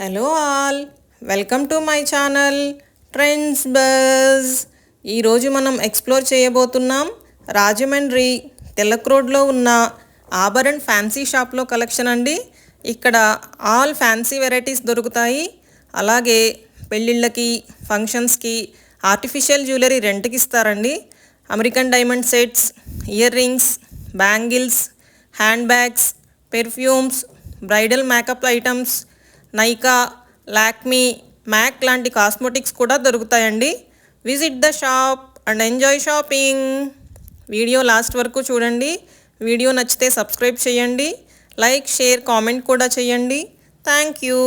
Hello all, welcome to my channel trends buzz. ఈరోజు మనం explore చేయబోతున్నాం రాజమండ్రి తెలక్ రోడ్లో ఉన్న ఆభరణ్ ఫ్యాన్సీ షాప్లో కలెక్షన్ అండి. ఇక్కడ ఆల్ ఫ్యాన్సీ వెరైటీస్ దొరుకుతాయి. అలాగే పెళ్ళిళ్ళకి, ఫంక్షన్స్కి ఆర్టిఫిషియల్ జ్యువెలరీ రెంట్కి ఇస్తారండి. American diamond sets, ear rings, bangles, hand bags, perfumes, bridal makeup items, Nykaa, Lakme, MAC లాంటి కాస్మెటిక్స్ కూడా దొరుకుతాయండి. Visit the shop and enjoy shopping. Video last వరకు చూడండి. వీడియో నచ్చితే సబ్స్క్రైబ్ చేయండి. లైక్, షేర్, కామెంట్ కూడా చేయండి. Thank you.